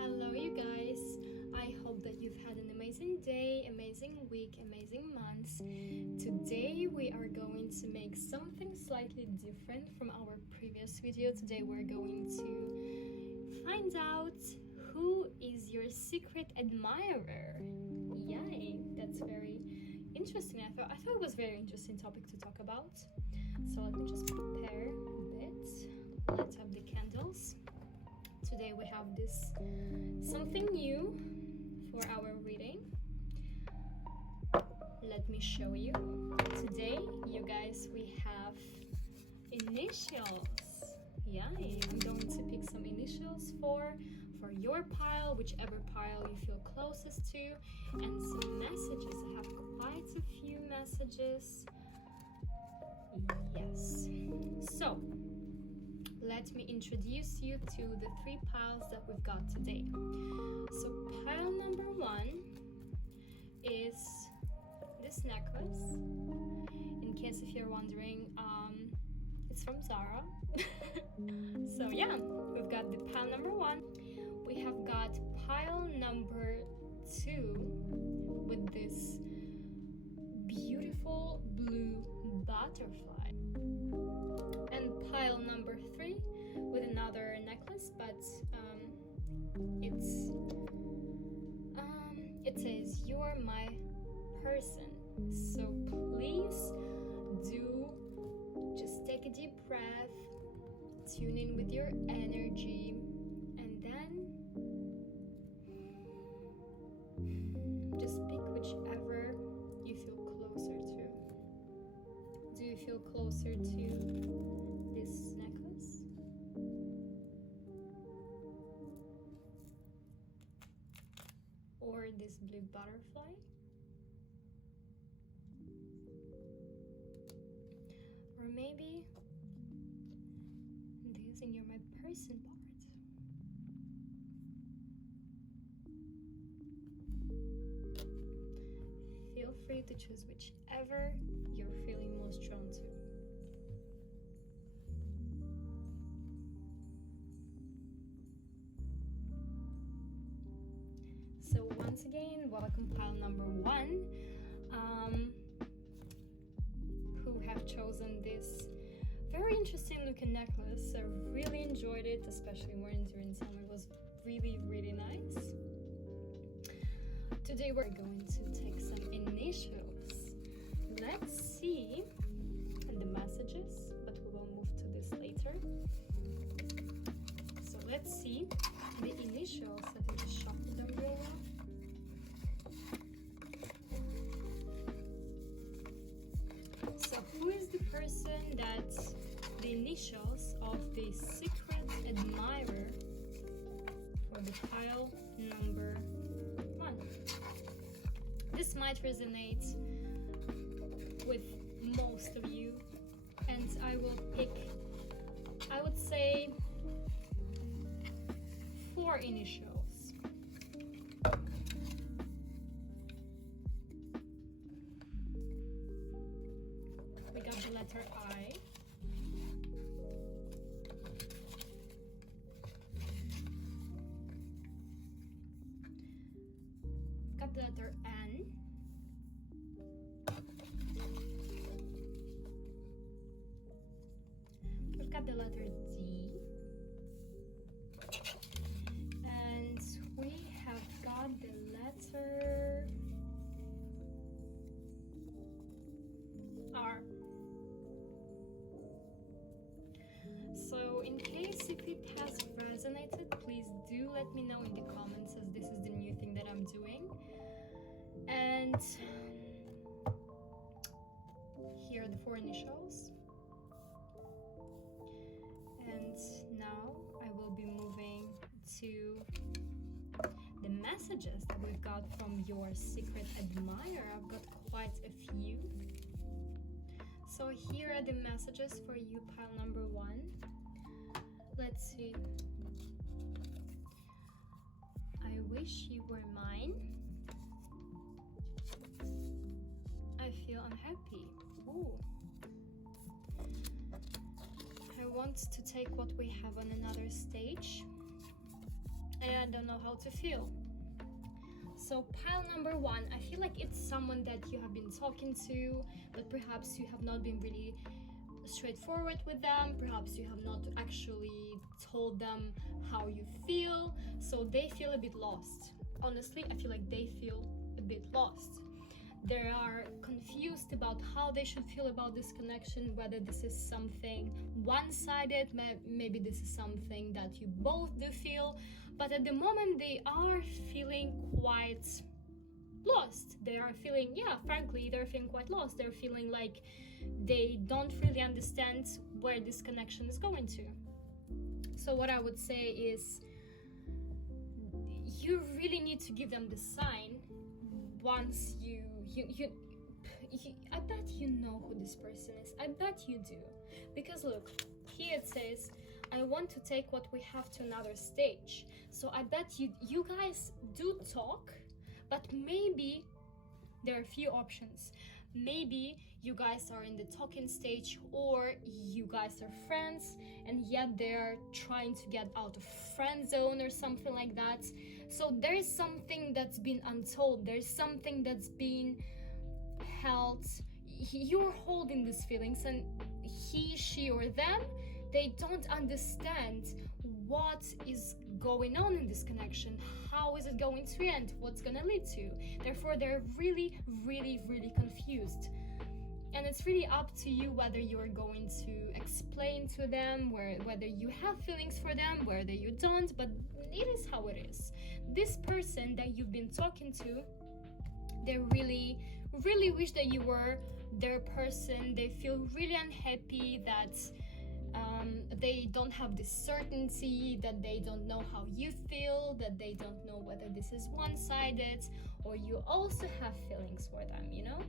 Hello, you guys. I hope that you've had an amazing day, amazing week, amazing months. Today we are going to make something slightly different from our previous video. Today we're going to find out who is your secret admirer. Yay, that's very interesting. I thought it was a very interesting topic to talk about. So let me just prepare a bit. Light up the candles. Today we have this something new for our reading. Let me show you. Today, you guys, we have initials. Yeah, I'm going to pick some initials for your pile, whichever pile you feel closest to, and some messages. I have quite a few messages. Yes. So let me introduce you to the three piles that we've got today. So pile number one is this necklace. In case if you're wondering, it's from Zara. So yeah, we've got the pile number one. We have got pile number two with this beautiful blue butterfly. And pile number three with another necklace, but it says you're my person. So please do just take a deep breath, tune in with your energy, and then just pick whichever you feel closer to. Do you feel closer to this necklace? Or this blue butterfly? Or maybe this in your my person part? Feel free to choose whichever you're feeling most drawn to. So once again, welcome pile number one, who have chosen this very interesting looking necklace. I really enjoyed it, especially wearing during summer. It was really, really nice. Today we're going to take some initials. Let's see the messages, but we will move to this later. So let's see the initials. I think just shuffle them real well. So who is the person that the initials of the secret admirer for the pile number one? This might resonate with most of you, and I will pick, I would say, 4 initials. We got the letter I. Got the letter N. We've got the letter D. And we have got the letter R. So in case if it has resonated, please do let me know in the comments, as this is the new thing that I'm doing. And here are the 4 initials. And now I will be moving to the messages that we've got from your secret admirer. I've got quite a few. So here are the messages for you, pile number one. Let's see. I wish you were mine. I feel unhappy. Ooh. I want to take what we have on another stage. And don't know how to feel. So pile number one, I feel like it's someone that you have been talking to, but perhaps you have not been really straightforward with them. Perhaps you have not actually told them how you feel, so they feel a bit lost. Honestly, I feel like they feel a bit lost. They are confused about how they should feel about this connection, whether this is something one-sided, maybe this is something that you both do feel, but at the moment they are feeling quite lost. They are feeling, frankly, they're feeling quite lost. They're feeling like they don't really understand where this connection is going to. So what I would say is, you really need to give them the sign once you I bet you know who this person is. I bet you do. Because look, here it says, I want to take what we have to another stage. So I bet you guys do talk, but maybe there are a few options. Maybe you guys are in the talking stage, or you guys are friends and yet they're trying to get out of friend zone or something like that. So there is something that's been untold. There's something that's been held. You're holding these feelings, and he, she, or them, they don't understand what is going on in this connection. How is it going to end? What's gonna lead to? Therefore, they're really, really, really confused. And it's really up to you whether you're going to explain to them, whether you have feelings for them, whether you don't, but it is how it is. This person that you've been talking to, they really, really wish that you were their person. They feel really unhappy that they don't have this certainty, that they don't know how you feel, that they don't know whether this is one-sided or you also have feelings for them, you know?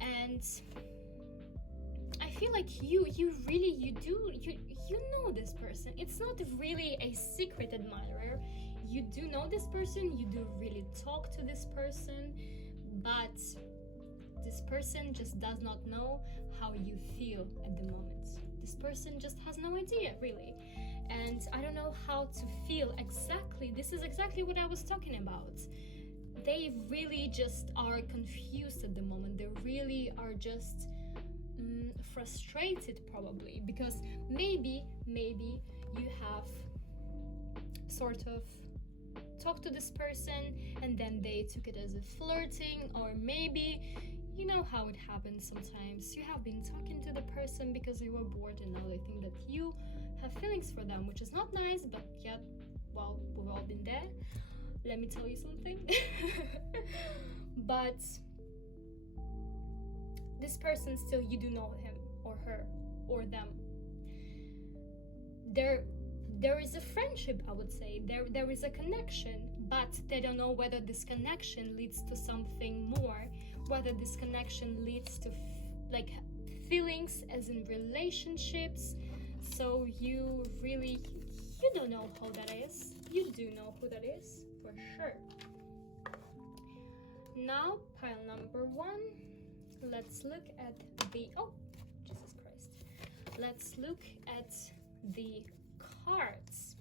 And I feel like you know this person. It's not really a secret admirer. You do know this person, you do really talk to this person, but this person just does not know how you feel at the moment. This person just has no idea, really. And I don't know how to feel exactly. This is exactly what I was talking about. They really just are confused at the moment. They really are just frustrated, probably, because maybe you have sort of talked to this person and then they took it as a flirting, or maybe, you know how it happens sometimes. You have been talking to the person because you were bored and now they think that you have feelings for them, which is not nice, but yet, well, we've all been there. Let me tell you something. But this person, still, you do know him or her or them. There is a friendship, I would say. There is a connection, but they don't know whether this connection leads to something more, whether this connection leads to feelings as in relationships. So you don't know how that is. You do know who that is for sure. Now, pile number one, let's look at the Jesus Christ. Let's look at the cards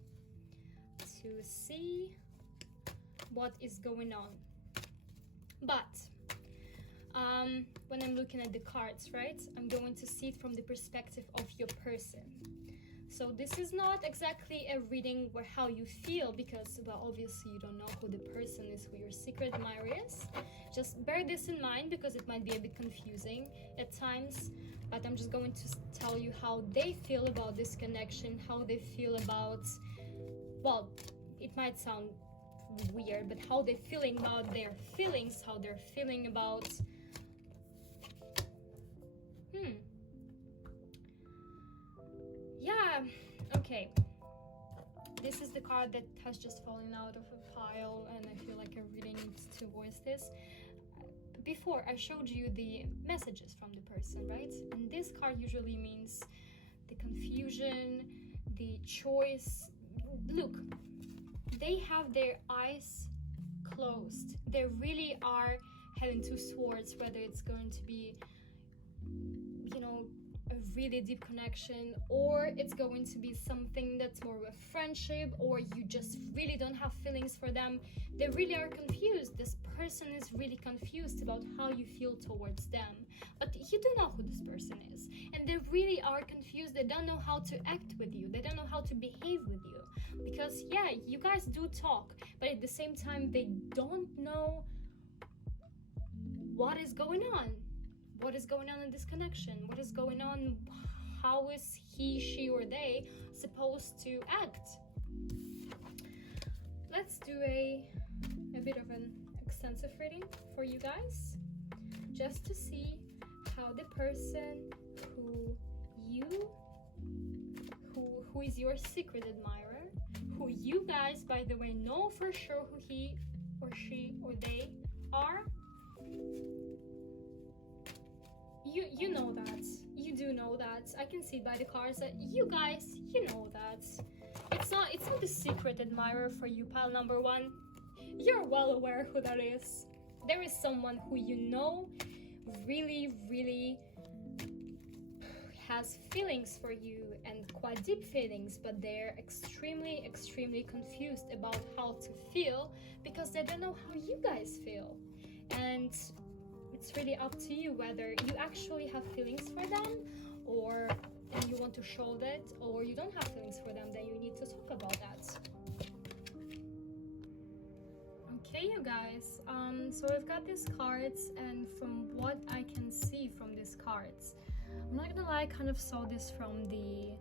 to see what is going on. But when I'm looking at the cards, right, I'm going to see it from the perspective of your person. So this is not exactly a reading where how you feel, because, well, obviously you don't know who the person is, who your secret admirer is. Just bear this in mind, because it might be a bit confusing at times, but I'm just going to tell you how they feel about this connection, how they feel about, well, it might sound weird, but how they're feeling about their feelings, how they're feeling about yeah, okay. This is the card that has just fallen out of a pile, and I feel like I really need to voice this. Before, I showed you the messages from the person, right? And this card usually means the confusion, the choice. Look, they have their eyes closed. They really are having two swords, whether it's going to be, you know, a really deep connection, or it's going to be something that's more of a friendship, or you just really don't have feelings for them. They really are confused. This person is really confused about how you feel towards them, but you don't know who this person is, and they really are confused. They don't know how to act with you. They don't know how to behave with you, because yeah, you guys do talk, but at the same time they don't know what is going on. What is going on in this connection? What is going on? How is he, she, or they supposed to act? Let's do a bit of an extensive reading for you guys, just to see how the person who is your secret admirer, who you guys, by the way, know for sure who he or she or they are. You know that. You do know that. I can see by the cards that you guys, you know that. It's not the secret admirer for you, pile number one. You're well aware who that is. There is someone who you know really has feelings for you, and quite deep feelings, but they're extremely confused about how to feel, because they don't know how you guys feel. And it's really up to you whether you actually have feelings for them, or and you want to show that, or you don't have feelings for them, then you need to talk about that. Okay, you guys, so I've got these cards, and from what I can see from these cards, I'm not gonna lie, I kind of saw this from the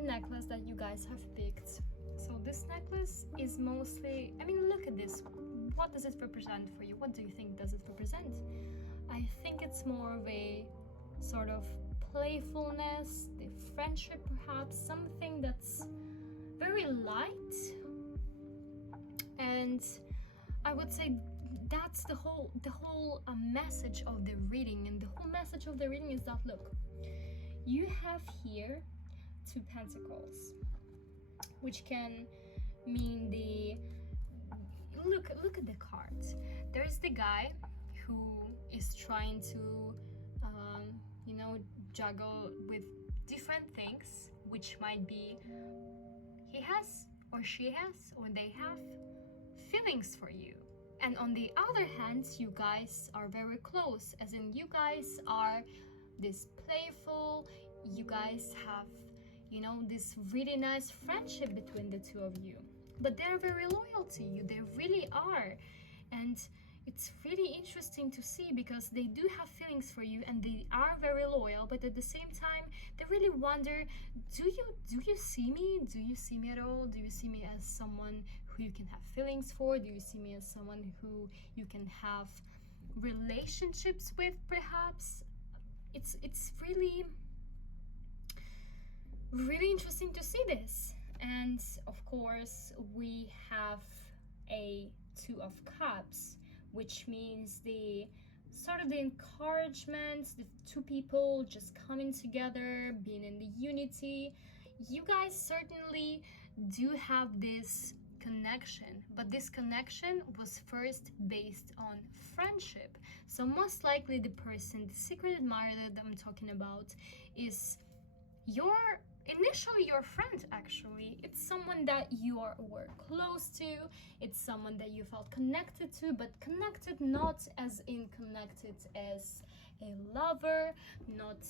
necklace that you guys have picked. So this necklace is mostly, I mean, look at this. What does it represent for you? What do you think does it represent? I think it's more of a sort of playfulness, the friendship perhaps, something that's very light. And I would say that's the whole message of the reading. And the whole message of the reading is that, look, you have here 2 pentacles, which can mean the look at the cards. There's the guy who is trying to juggle with different things, which might be he has or she has or they have feelings for you. And on the other hand, you guys are very close, as in you guys are this playful, you guys have this really nice friendship between the two of you. But they're very loyal to you, they really are. And it's really interesting to see, because they do have feelings for you and they are very loyal, but at the same time they really wonder, do you see me? Do you see me at all? Do you see me as someone who you can have feelings for? Do you see me as someone who you can have relationships with, perhaps? It's really interesting to see this. And of course we have a 2 of Cups, which means the sort of the encouragement, the 2 people just coming together, being in the unity. You guys certainly do have this connection, but this connection was first based on friendship. So most likely the person, the secret admirer that I'm talking about, is initially your friend. Actually, it's someone that you were close to, it's someone that you felt connected to, but connected not as in connected as a lover, not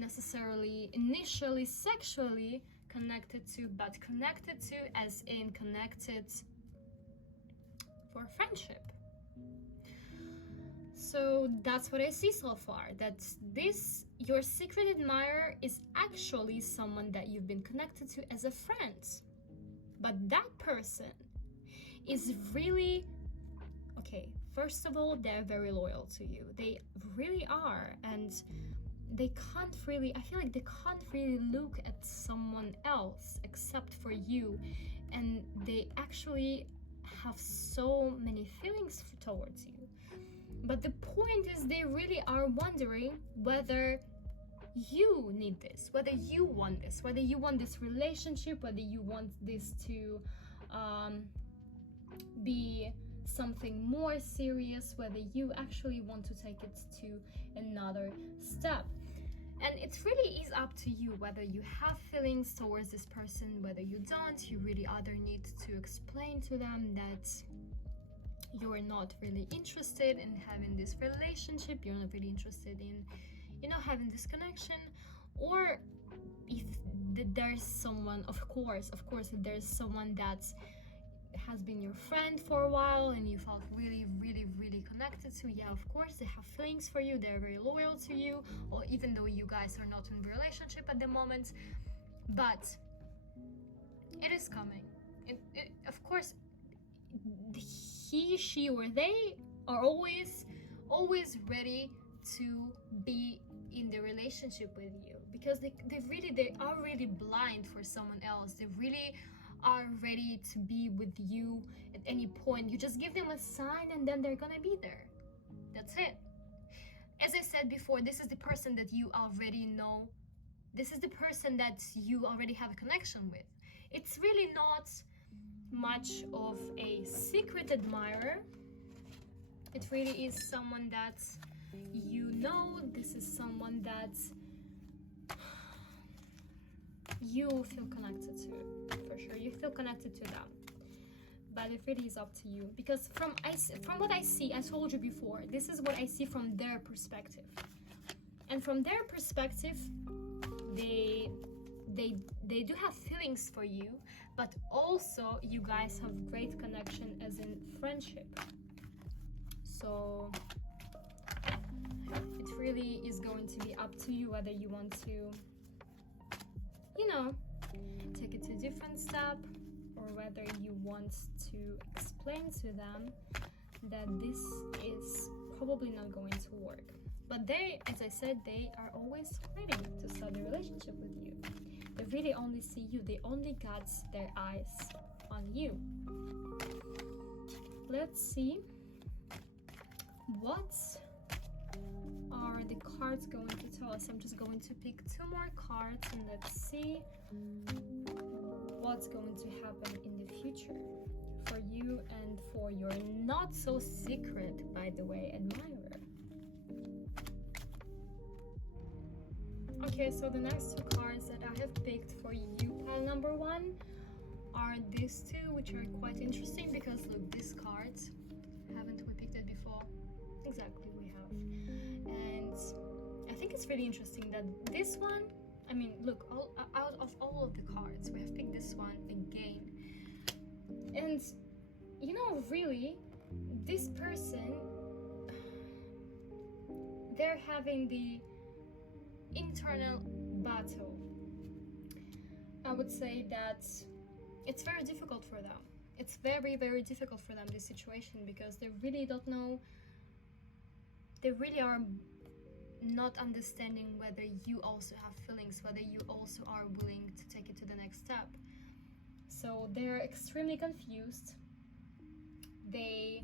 necessarily initially sexually connected to, but connected to as in connected for friendship. So that's what I see so far, that your secret admirer is actually someone that you've been connected to as a friend. But that person is really, okay, first of all, they're very loyal to you. They really are. And I feel like they can't really look at someone else except for you. And they actually have so many feelings towards you. But the point is, they really are wondering whether you need this, whether you want this, whether you want this relationship, whether you want this to be something more serious, whether you actually want to take it to another step. And it really is up to you whether you have feelings towards this person, whether you don't. You really either need to explain to them that you're not really interested in having this relationship, you're not really interested in, having this connection. Or if there's someone, of course, if there's someone that has been your friend for a while and you felt really, really, really connected to, yeah, of course they have feelings for you, they're very loyal to you, or even though you guys are not in a relationship at the moment, but it is coming. Of course, he, she, or they are always ready to be in the relationship with you, because they are really blind for someone else. They really are ready to be with you at any point. You just give them a sign and then they're gonna be there. That's it. As I said before, this is the person that you already know. This is the person that you already have a connection with. It's really not much of a secret admirer. It really is someone that this is someone that you feel connected to, for sure. You feel connected to them, but it really is up to you, because from what I see, I told you before, this is what I see from their perspective. And from their perspective, they do have feelings for you, but also you guys have great connection as in friendship. So it really is going to be up to you whether you want to, take it to a different step, or whether you want to explain to them that this is probably not going to work. But they, as I said, they are always ready to start a relationship with you. They really only see you. They only got their eyes on you. Let's see what are the cards going to tell us. I'm just going to pick 2 more cards and let's see what's going to happen in the future for you and for your not so secret, by the way, admirer. Okay, so the next 2 cards that I have picked for you, pile number 1, are these 2, which are quite interesting because look, these cards, haven't we picked it before? Exactly, we have. And I think it's really interesting that this one, I mean, look, out of all of the cards, we have picked this one again. And really, this person, they're having the internal battle. I would say that it's very difficult for them. It's very, very difficult for them, this situation, because they really don't know. They really are not understanding whether you also have feelings, whether you also are willing to take it to the next step. So they're extremely confused. I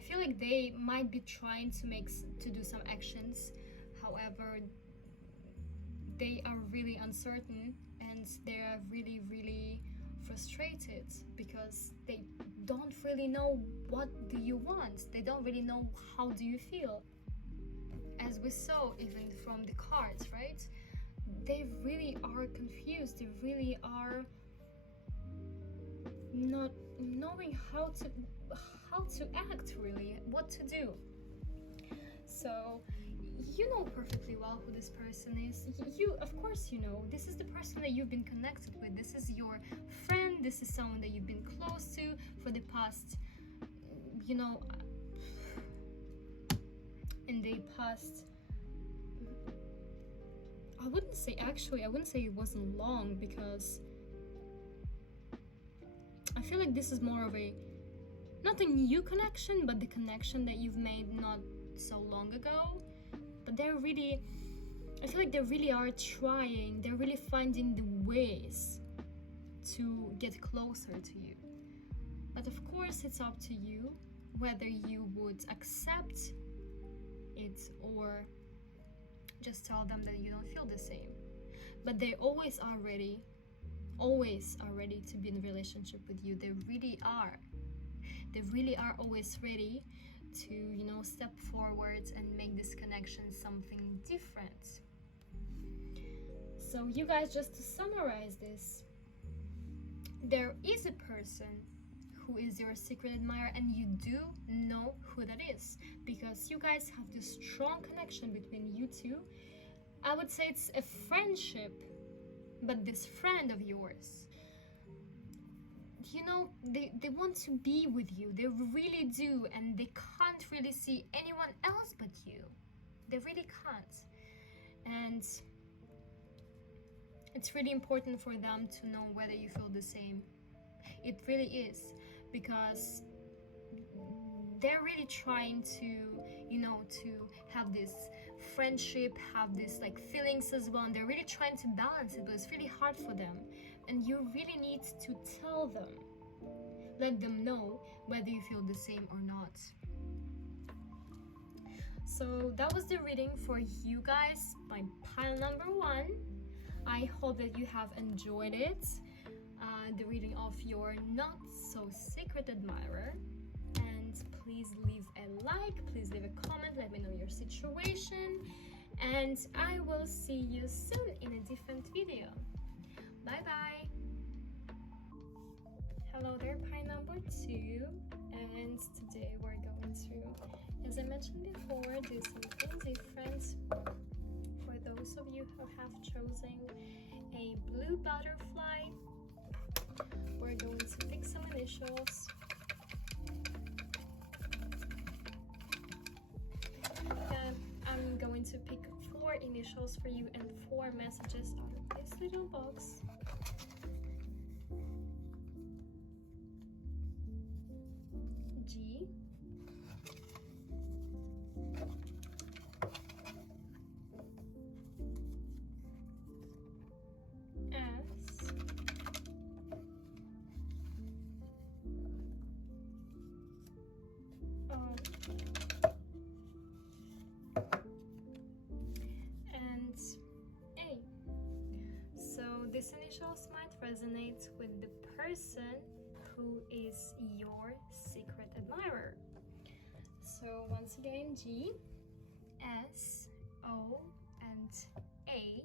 feel like they might be trying to do some actions. However, they are really uncertain and they are really, really frustrated because they don't really know what do you want. They don't really know how do you feel. As we saw even from the cards, right? They really are confused. They really are not knowing how to act, really, what to do. So you know perfectly well who this person is. Of course you know. This is the person that you've been connected with. This is your friend. This is someone that you've been close to for the past, in the past, I wouldn't say it wasn't long, because I feel like this is more of not a new connection, but the connection that you've made not so long ago. But I feel like they really are trying, they're really finding the ways to get closer to you. But of course it's up to you whether you would accept it or just tell them that you don't feel the same. But they always are ready to be in a relationship with you. They really are always ready to, you know, step forwards and make this connection something different. So you guys, just to summarize this, there is a person who is your secret admirer, and you do know who that is because you guys have this strong connection between you two. I would say it's a friendship, but this friend of yours, you know, they want to be with you. They really do, and they can't really see anyone else but you. They really can't. And it's really important for them to know whether you feel the same. It really is, because they're really trying to, you know, to have this friendship, have this like feelings as well, and they're really trying to balance it, but it's really hard for them. And you really need to tell them, let them know whether you feel the same or not. So that was the reading for you guys, my pile number 1. I hope that you have enjoyed it. The reading of your not so secret admirer. And please leave a like, please leave a comment, let me know your situation. And I will see you soon in a different video. Bye bye. Hello there, pie number 2, and today we're going to, as I mentioned before, do something different. For those of you who have chosen a blue butterfly, we're going to pick some initials. And I'm going to pick 4 initials for you and 4 messages out of this little box. G, S, O, and A. So these initials might resonate with the person who is your secret admirer. So once again, G, S, O, and A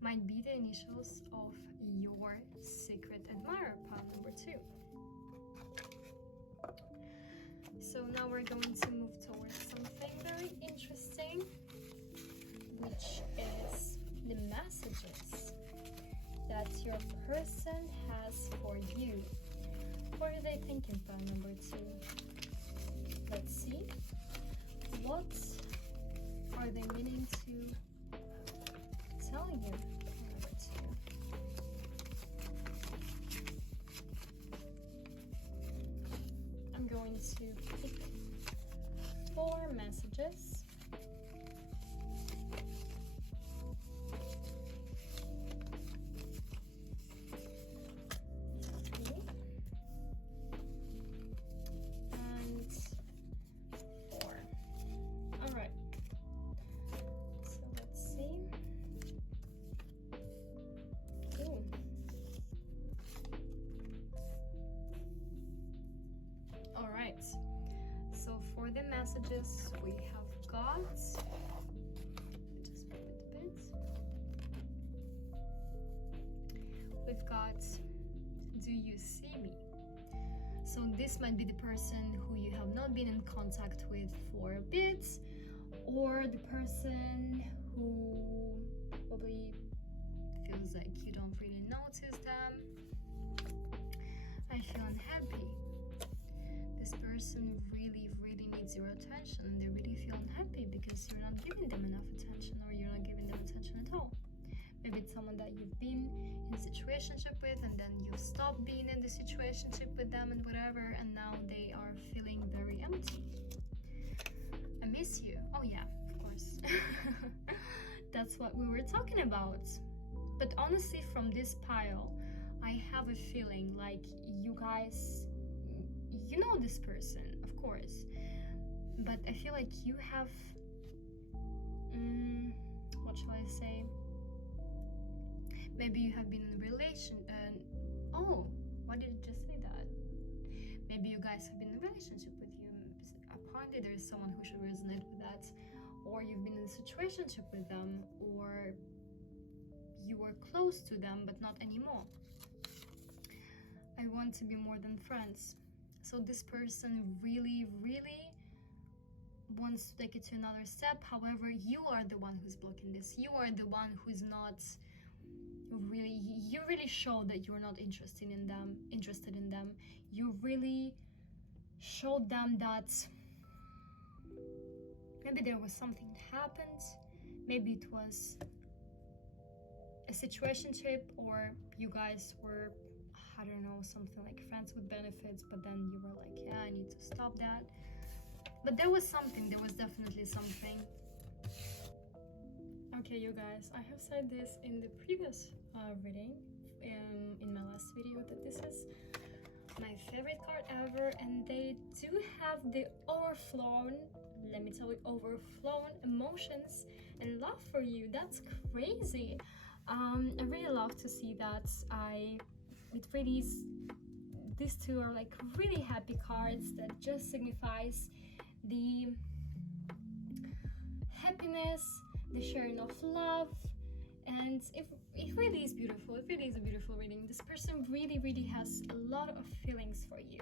might be the initials of your secret admirer, pile number 2. So now we're going to move towards something very interesting, which is the messages that your person has for you. What are they thinking, pile number 2? Let's see. What are they meaning to tell you, pile number 2? I'm going to pick 4 messages. So for the messages we have got, just move it a bit. We've got, do you see me? So this might be the person who you have not been in contact with for a bit, or the person who probably feels like you don't really notice them. I feel unhappy. This person really needs your attention, and they really feel unhappy because you're not giving them enough attention, or you're not giving them attention at all. Maybe it's someone that you've been in a situationship with, and then you stopped being in the situationship with them and whatever, and now they are feeling very empty. I miss you. Oh yeah, of course. That's what we were talking about. But honestly, from this pile, I have a feeling like you guys, you know this person, of course, but I feel like you have, what shall I say? Maybe you have been in a relation, oh, why did you just say that? Maybe you guys have been in a relationship with you, a currently there is someone who should resonate with that, or you've been in a situationship with them, or you were close to them but not anymore. I want to be more than friends. So this person really wants to take it to another step. However, you are the one who's blocking this. You are the one who's not really, you really show that you're not interested in them. You really showed them that maybe there was something that happened. Maybe it was a situationship, or you guys were, I don't know, something like friends with benefits, but then you were like, yeah, I need to stop that. But there was something, there was definitely something. Okay, you guys, I have said this in the previous reading, in my last video, that this is my favorite card ever, and they do have the overflown, let me tell you, overflown emotions and love for you. That's crazy. I really love to see that. These two are like really happy cards that just signifies the happiness, the sharing of love, and it really is beautiful. It really is a beautiful reading. This person really has a lot of feelings for you,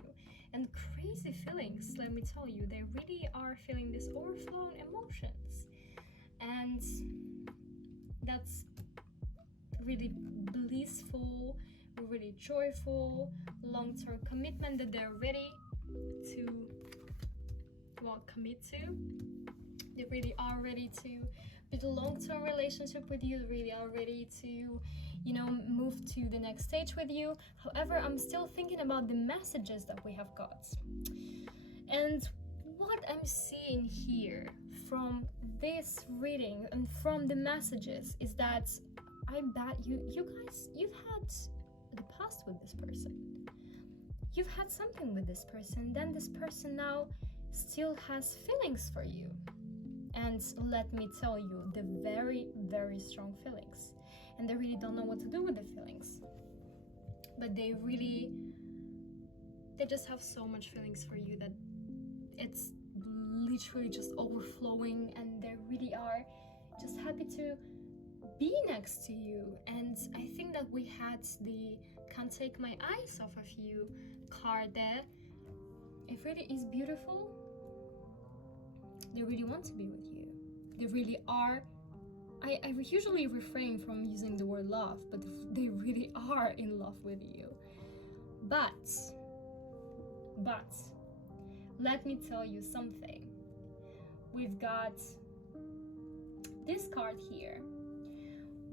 and crazy feelings, let me tell you. They really are feeling these overflowing emotions, and that's really blissful, really joyful, long-term commitment that they're ready to, well, commit to. They really are ready to build a long-term relationship with you. They really are ready to, you know, move to the next stage with you. However, I'm still thinking about the messages that we have got. And what I'm seeing here from this reading and from the messages is that I bet you guys, you've had the past with this person. You've had something with this person, then this person now still has feelings for you. And let me tell you, the very strong feelings. And they really don't know what to do with the feelings. But they just have so much feelings for you that it's literally just overflowing, and they really are just happy to be next to you. And I think that we had the "can't take my eyes off of you" card there. It really is beautiful. They really want to be with you. They really are. I usually refrain from using the word love, but they really are in love with you. But let me tell you something. We've got this card here,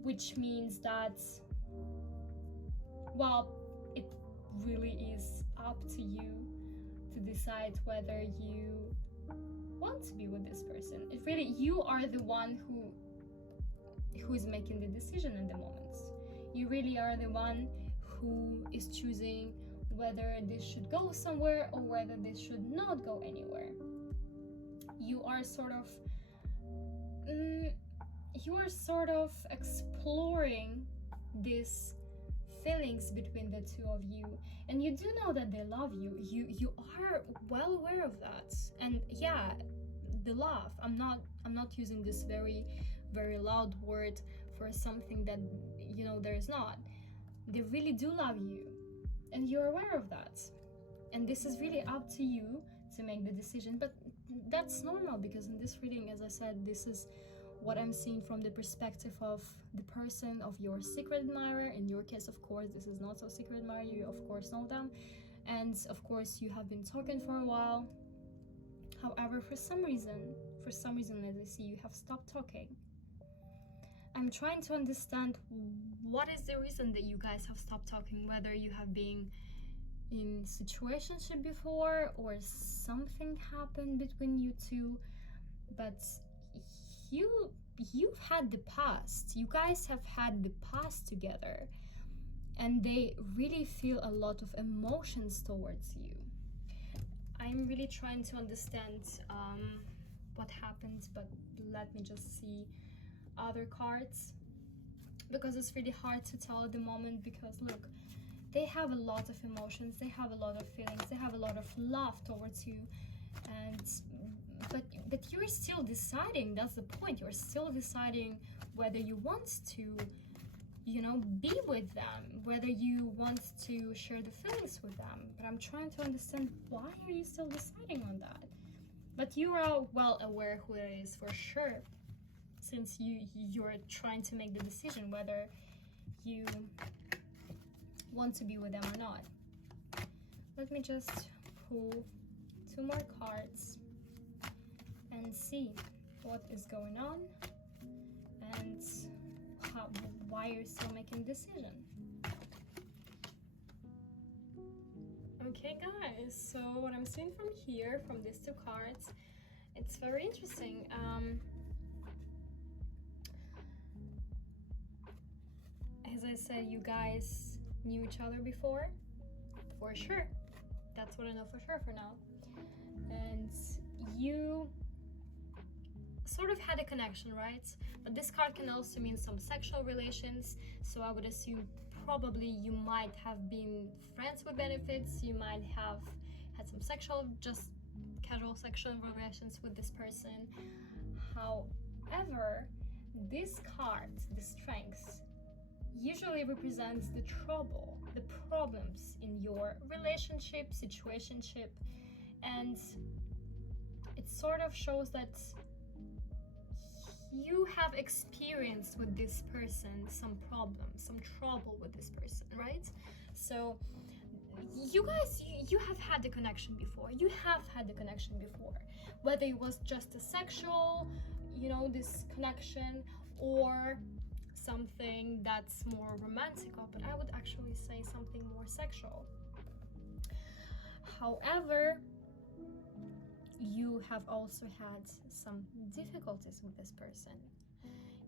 which means that, well, it really is up to you to decide whether you want to be with this person. It really, you are the one who is making the decision at the moment. You really are the one who is choosing whether this should go somewhere or whether this should not go anywhere. You are sort of exploring these feelings between the two of you, and you do know that they love you. You are well aware of that. And yeah, the love, I'm not using this very loud word for something that, you know, there is not. They really do love you, and you're aware of that. And this is really up to you to make the decision. But that's normal, because in this reading, as I said, this is what I'm seeing from the perspective of the person, of your secret admirer. In your case, of course, this is not so secret admirer. You of course know them, and of course you have been talking for a while. However, for some reason, as I see, you have stopped talking. I'm trying to understand what is the reason that you guys have stopped talking, whether you have been in situationship before or something happened between you two. But you've had the past. You guys have had the past together, and they really feel a lot of emotions towards you. I'm really trying to understand what happened, but let me just see other cards, because it's really hard to tell at the moment. Because look, they have a lot of emotions, they have a lot of feelings, they have a lot of love towards you, and but you're still deciding. That's the point. You're still deciding whether you want to, be with them, whether you want to share the feelings with them. But I'm trying to understand, why are you still deciding on that? But you are well aware who it is for sure, since you're trying to make the decision whether you want to be with them or not. Let me just pull 2 more cards and see what is going on and why you're still making a decision. Okay guys, so what I'm seeing from here, from these 2 cards, it's very interesting. As I said, you guys knew each other before, for sure. That's what I know for sure for now. And you sort of had a connection, right? But this card can also mean some sexual relations, so I would assume probably you might have been friends with benefits, you might have had some just casual sexual relations with this person. However, this card, the strength, usually represents the trouble, the problems in your relationship, situationship, and it sort of shows that you have experienced with this person some problems, some trouble with this person, right? So you guys, you have had the connection before. You have had the connection before, whether it was just a sexual, this connection, or something that's more romantical, but I would actually say something more sexual. However, you have also had some difficulties with this person.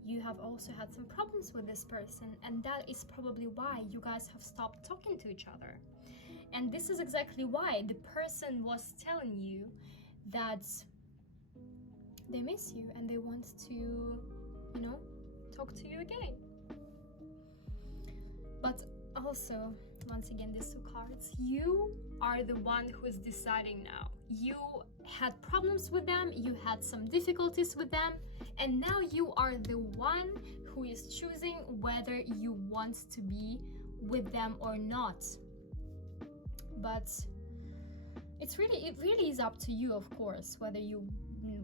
You have also had some problems with this person, and that is probably why you guys have stopped talking to each other. And this is exactly why the person was telling you that they miss you and they want to, talk to you again. But also, once again, these 2 cards, you are the one who is deciding now. You had problems with them, you had some difficulties with them, and now you are the one who is choosing whether you want to be with them or not. But it really is up to you, of course, whether you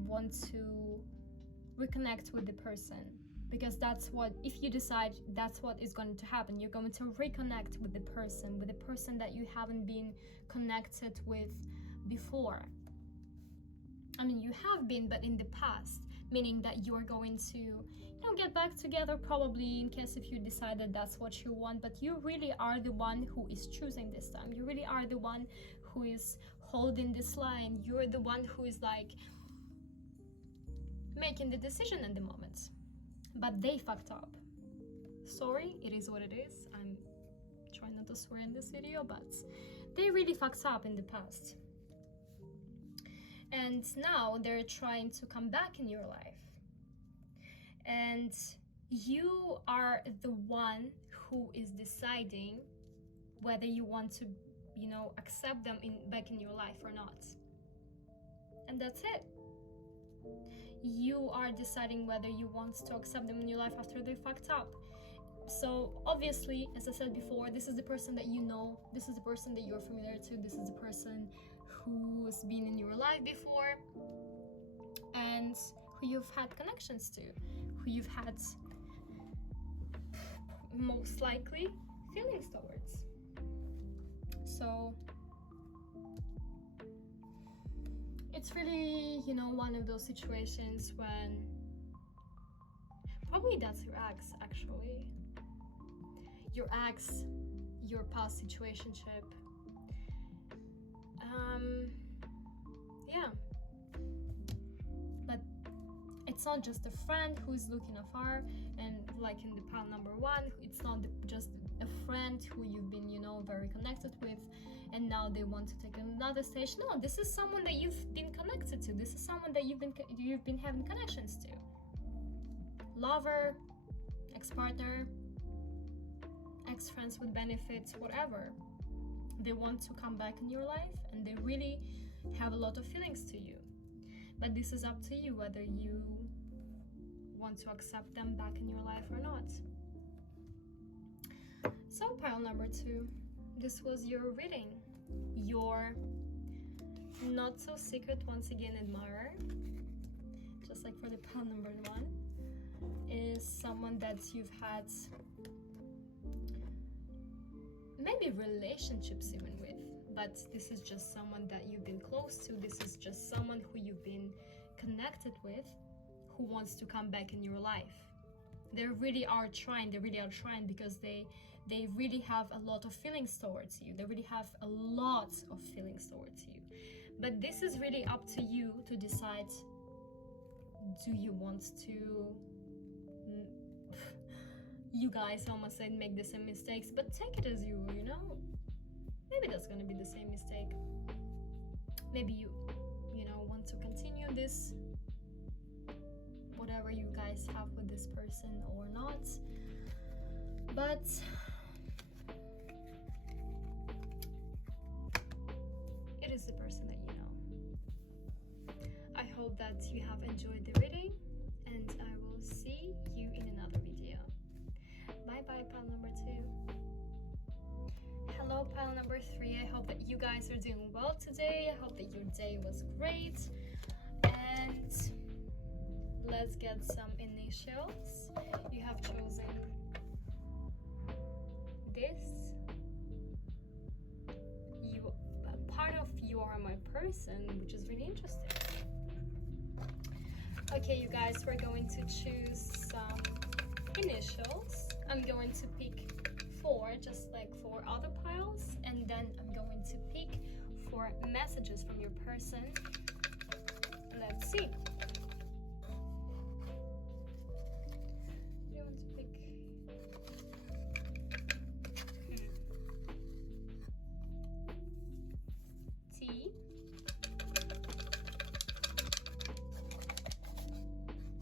want to reconnect with the person. Because if you decide that's what is going to happen, you're going to reconnect with the person that you haven't been connected with before. I mean, you have been, but in the past, meaning that you're going to, get back together probably in case if you decide that that's what you want, but you really are the one who is choosing this time. You really are the one who is holding this line. You're the one who is making the decision at the moment. But they fucked up. Sorry, it is what it is. I'm trying not to swear in this video, but they really fucked up in the past. And now they're trying to come back in your life. And you are the one who is deciding whether you want to, accept them back in your life or not. And that's it. You are deciding whether you want to accept them in your life after they fucked up. So obviously, as I said before, this is the person that you know, this is the person that you're familiar to, this is the person who's been in your life before and who you've had connections to, who you've had most likely feelings towards. So it's really, one of those situations when probably that's your ex, actually. Your ex, your past situationship. Yeah. But it's not just a friend who's looking afar, and like in the pile number 1, it's not just a friend who you've been, very connected with, and now they want to take another stage. No, this is someone that you've been connected to. This is someone that you've been having connections to. Lover, ex-partner, ex-friends with benefits, whatever. They want to come back in your life, and they really have a lot of feelings to you. But this is up to you whether you want to accept them back in your life or not. So pile number 2, this was your reading. Your not so secret, once again, admirer, just like for the pile number 1, is someone that you've had maybe relationships even with, but this is just someone that you've been close to. This is just someone who you've been connected with, who wants to come back in your life. They really are trying because they really have a lot of feelings towards you. They really have a lot of feelings towards you. But this is really up to you to decide, do you want to, you guys almost said make the same mistakes, but take it as you know, maybe that's gonna be the same mistake. Maybe you want to continue this, whatever you guys have with this person or not. But it is the person that you know. I hope that you have enjoyed the reading, and I will see you in another video. Bye bye, pile number 2. Hello, pile number 3. I hope that you guys are doing well today. I hope that your day was great. And let's get some initials. You have chosen this. Part of you are my person, which is really interesting. Okay, you guys, we're going to choose some initials. I'm going to pick 4, just like 4 other piles, and then I'm going to pick 4 messages from your person. Let's see. Do you want to pick? T.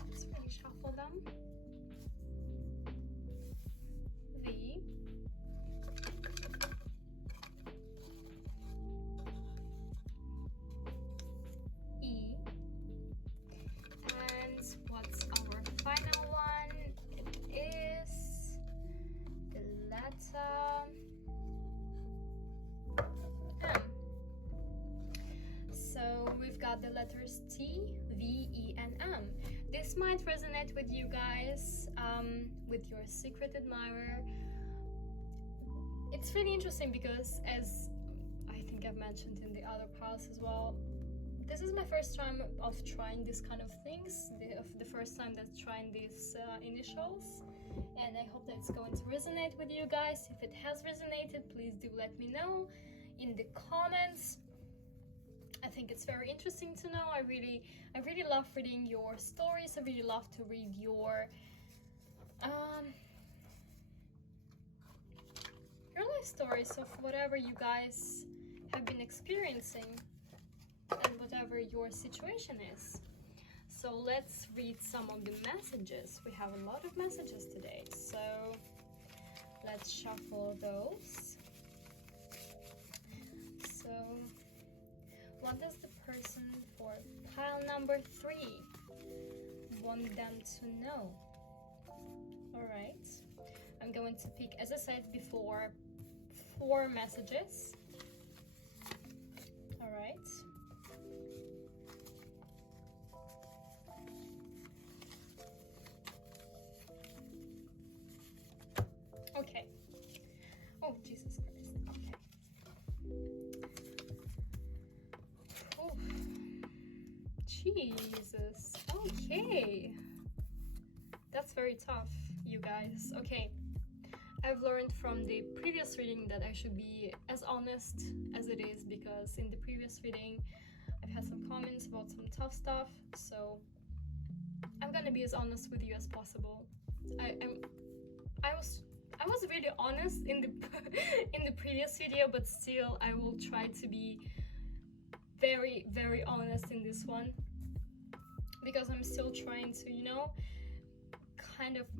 Let's really shuffle them. V. E. And what's our final one? It is the letter M. So we've got the letters T, V, E, and M. This might resonate with you guys, with your secret admirer. It's really interesting because, as I think I've mentioned in the other piles as well, this is my first time of trying this kind of things, the first time that's trying these initials, and I hope that it's going to resonate with you guys. If it has resonated, please do let me know in the comments. I think it's very interesting to know. I really love reading your stories. I really love to read your life stories of whatever you guys have been experiencing and whatever your situation is. So let's read some of the messages. We have a lot of messages today, so let's shuffle those. So what does the person for pile number 3 want them to know? All right, I'm going to pick, as I said before, 4 messages. All right. Okay. Oh, Jesus Christ. Okay. Oh, Jesus. Okay. That's very tough, you guys. Okay. I've learned from the previous reading that I should be as honest as it is, because in the previous reading I've had some comments about some tough stuff, so I'm gonna be as honest with you as possible. I was really honest in the in the previous video, but still I will try to be very, very honest in this one, because I'm still trying to, you know, kind of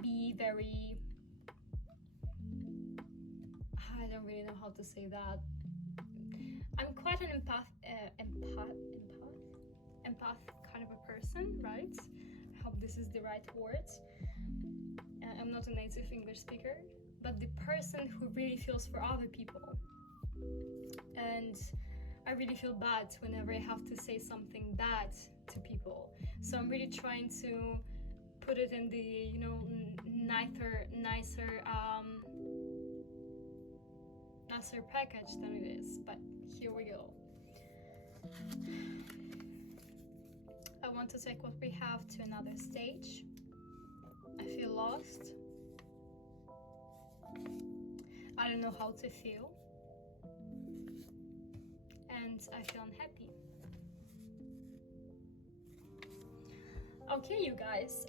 be very, I don't really know how to say that. I'm quite an empath kind of a person, right? I hope this is the right word. I'm not a native English speaker, but the person who really feels for other people. And I really feel bad whenever I have to say something bad to people. So I'm really trying to put it in the, you know, nicer package than it is. But here we go. I want to take what we have to another stage. I feel lost. I don't know how to feel. And I feel unhappy. Okay, you guys.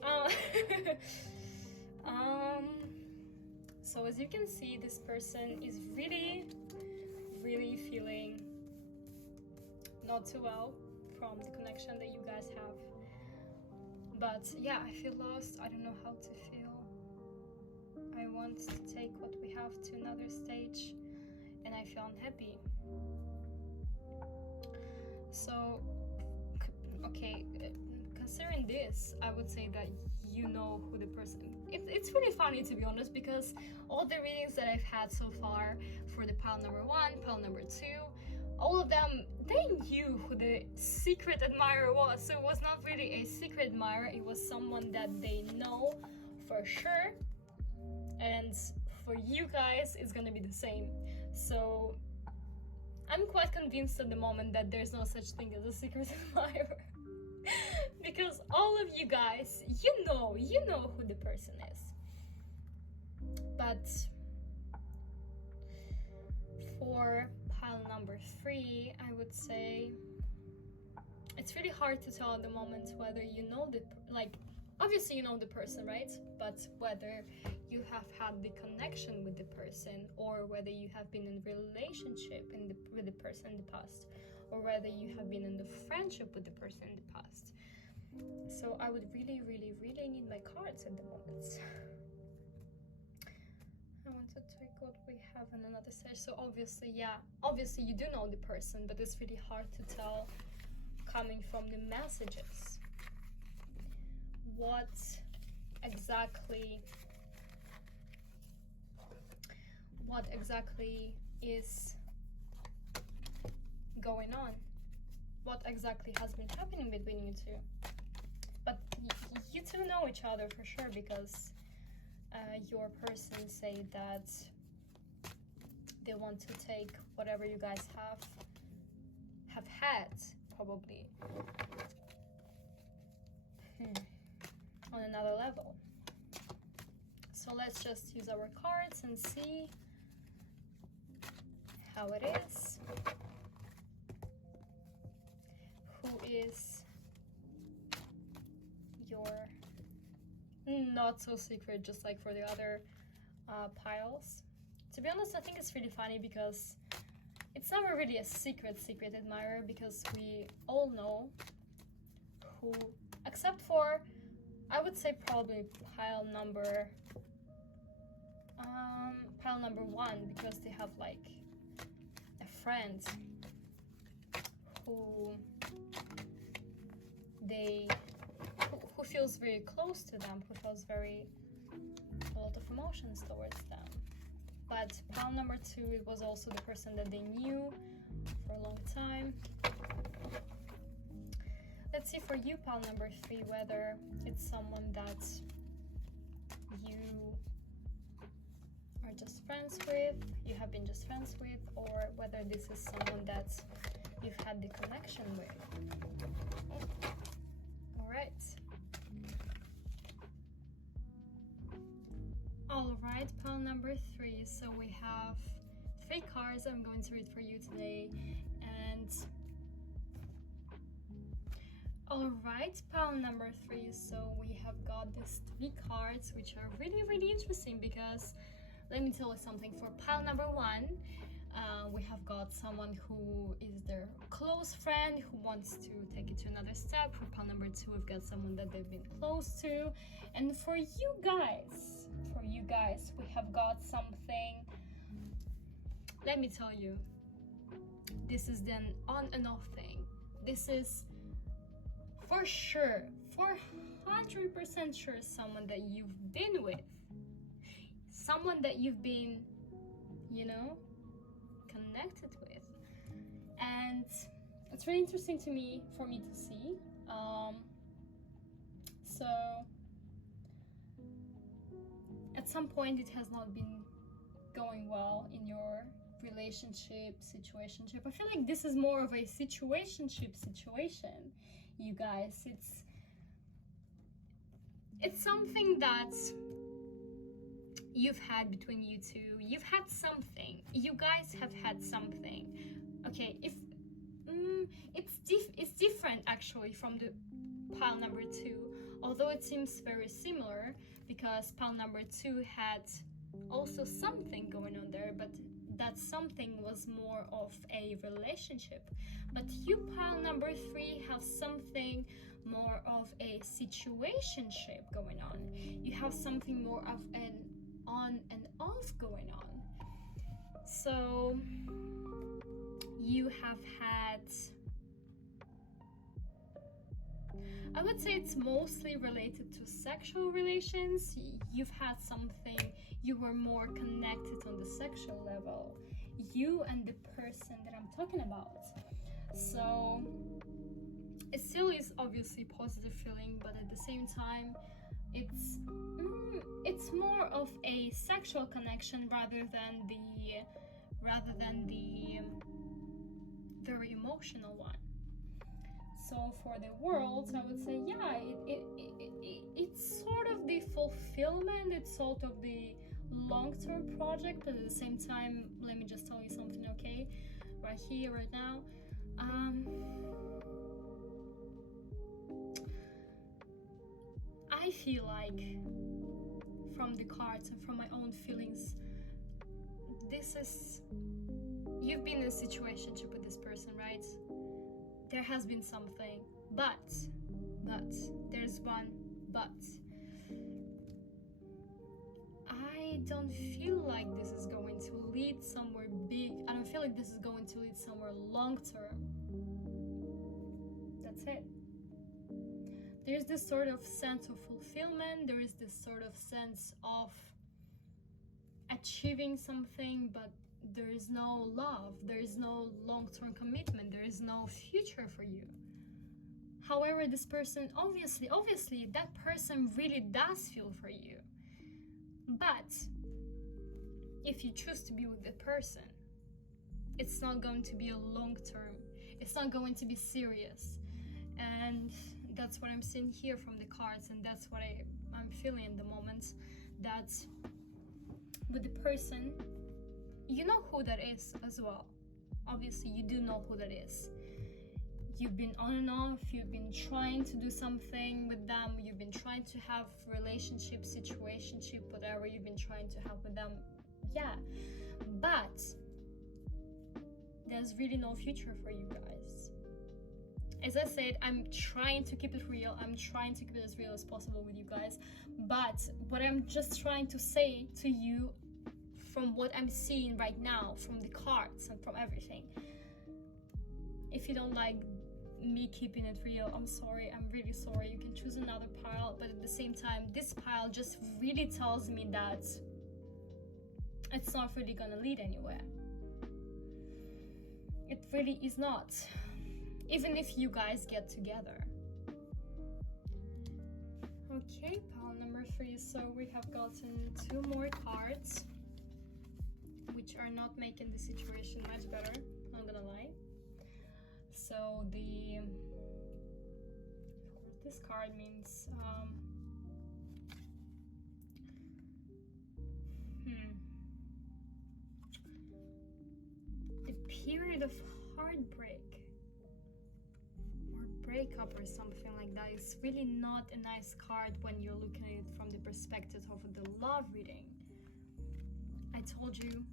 So as you can see, this person is really feeling not too well from the connection that you guys have. But yeah, I feel lost. I don't know how to feel. I want to take what we have to another stage, and I feel unhappy. So, okay, considering this, I would say that you know who the person. It's really funny, to be honest, because all the readings that I've had so far for the pile number 1, pile number 2, all of them, they knew who the secret admirer was. So it was not really a secret admirer, it was someone that they know for sure. And for you guys, it's gonna be the same. So I'm quite convinced at the moment that there's no such thing as a secret admirer. Because all of you guys, you know who the person is. But for pile number 3, I would say it's really hard to tell at the moment whether you know the, like, obviously you know the person, right? But whether you have had the connection with the person, or whether you have been in a relationship with the person in the past, or whether you have been in the friendship with the person in the past. So I would really need my cards at the moment. I want to take what we have in another stage. So obviously you do know the person, but it's really hard to tell coming from the messages what exactly is going on, what exactly has been happening between you two. But you two know each other for sure, because your person say that they want to take whatever you guys have had, probably on another level. So let's just use our cards and see how it is. Who is your not so secret, just like for the other piles? To be honest, I think it's really funny because it's never really a secret admirer, because we all know who, except for, I would say probably pile number 1, because they have like a friend who feels very close to them, who feels a lot of emotions towards them. But pile number 2, it was also the person that they knew for a long time. Let's see for you, pile number 3, whether it's someone that you are just friends with, you have been just friends with, or whether this is someone that you've had the connection with. Alright, pile number 3. So we have 3 cards I'm going to read for you today. And alright, pile number 3. So we have got these 3 cards, which are really interesting, because let me tell you something. For pile number 1, we have got someone who is their close friend who wants to take it to another step. For pile number 2, we've got someone that they've been close to. And for you guys, we have got something. Let me tell you, this is an on and off thing. This is for sure, 400% sure, someone that you've been with, someone that you've been, you know, connected with. And it's really interesting to me, for me to see. So at some point it has not been going well in your relationship, situationship. I feel like this is more of a situationship situation, you guys. It's something that you've had between you two. You've had something. You guys have had something. Okay, if it's different actually from the pile number 2, although it seems very similar, because pile number 2 had also something going on there, but that something was more of a relationship. But you, pile number 3, have something more of a situationship going on. You have something more of an on and off going on. So you have had, I would say it's mostly related to sexual relations. You've had something, you were more connected on the sexual level, you and the person that I'm talking about. So it still is obviously positive feeling, but at the same time, it's more of a sexual connection rather than the very emotional one. So for the world, I would say, yeah, it's sort of the fulfillment, it's sort of the long-term project, but at the same time, let me just tell you something, okay? Right here, right now. I feel like, from the cards and from my own feelings, you've been in a situationship with this person, right? There has been something, but there's one but. I don't feel like this is going to lead somewhere big. I don't feel like this is going to lead somewhere long term. That's it. There's this sort of sense of fulfillment, there is this sort of sense of achieving something, but there is no love, there is no long-term commitment, there is no future for you. However, this person, obviously, that person really does feel for you. But if you choose to be with the person, it's not going to be a long-term, it's not going to be serious. And that's what I'm seeing here from the cards, and that's what I'm feeling in the moment, that with the person, you know who that is as well. Obviously, you do know who that is. You've been on and off, you've been trying to do something with them, you've been trying to have relationship, situationship, whatever you've been trying to have with them. Yeah, but there's really no future for you guys. As I said, I'm trying to keep it real. I'm trying to keep it as real as possible with you guys. But what I'm just trying to say to you, from what I'm seeing right now, from the cards and from everything, if you don't like me keeping it real, I'm sorry. I'm really sorry. You can choose another pile. But at the same time, this pile just really tells me that it's not really gonna lead anywhere. It really is not. Even if you guys get together. Okay, pile number 3. So we have gotten 2 more cards, which are not making the situation much better, not gonna lie. So this card means the period of heartbreak or breakup or something like that is really not a nice card when you're looking at it from the perspective of the love reading. I told you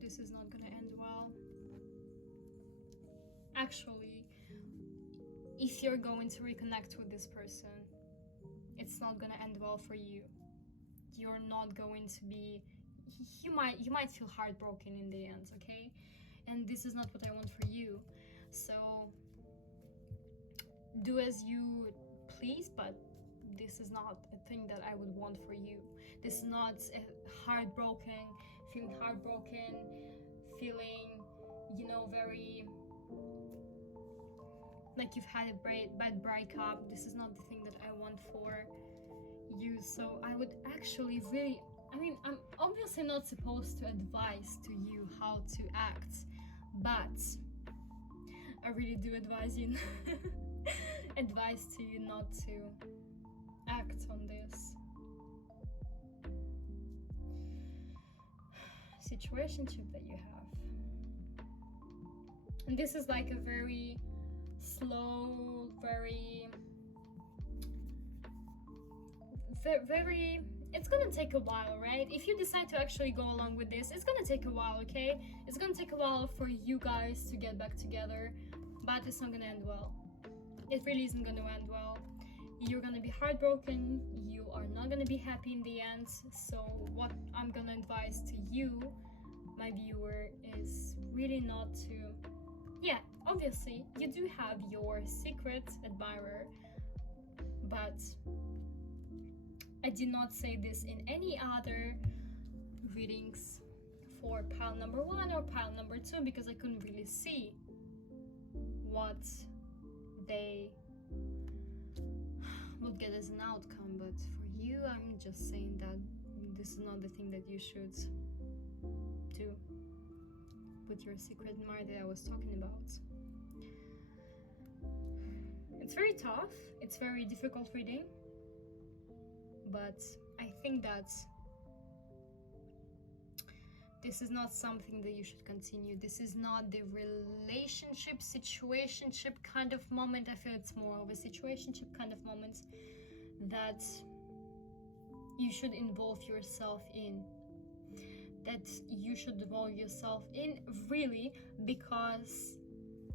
this is not gonna end well. Actually, if you're going to reconnect with this person, it's not gonna end well for you. You're not going to be, you might feel heartbroken in the end, okay? And this is not what I want for you. So do as you please, but this is not a thing that I would want for you. This is not feeling heartbroken, feeling, very like you've had a bad breakup. This is not the thing that I want for you. So I would actually really, I'm obviously not supposed to advise to you how to act, but I really do advise you to you not to act on this situationship that you have. And this is like a very slow, very it's gonna take a while, right? If you decide to actually go along with this, it's gonna take a while, okay? It's gonna take a while for you guys to get back together, but it's not gonna end well. It really isn't gonna end well. You're gonna be heartbroken, you are not gonna be happy in the end. So what I'm gonna advise to you, my viewer, is really not to, obviously you do have your secret admirer, but I did not say this in any other readings for pile number 1 or pile number 2, because I couldn't really see what they would get as an outcome. But for you, I'm just saying that this is not the thing that you should do with your secret admirer that I was talking about. It's very tough, it's very difficult reading, but I think that this is not something that you should continue. This is not the relationship, situationship kind of moment. I feel it's more of a situationship kind of moment that you should involve yourself in. Really, because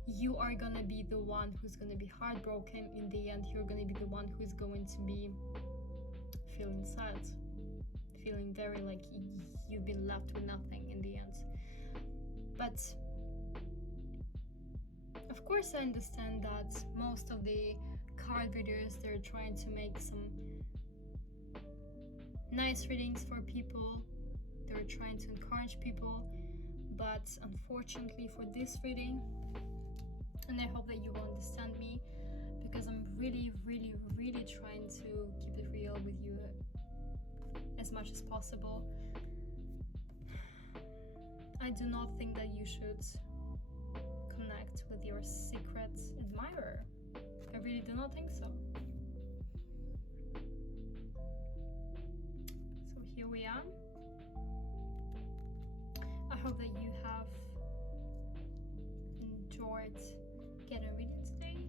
you are gonna be the one who's gonna be heartbroken in the end. You're gonna be the one who's going to be feeling sad, feeling very like you've been left with nothing in the end. But of course I understand that most of the card readers, they're trying to make some nice readings for people, they're trying to encourage people, but unfortunately for this reading, and I hope that you will understand me, because I'm really trying to keep it real with you as much as possible. I do not think that you should connect with your secret admirer. I really do not think so. So here we are. I hope that you have enjoyed getting reading today,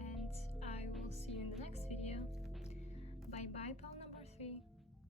and I will see you in the next video. Bye bye, pal number 3.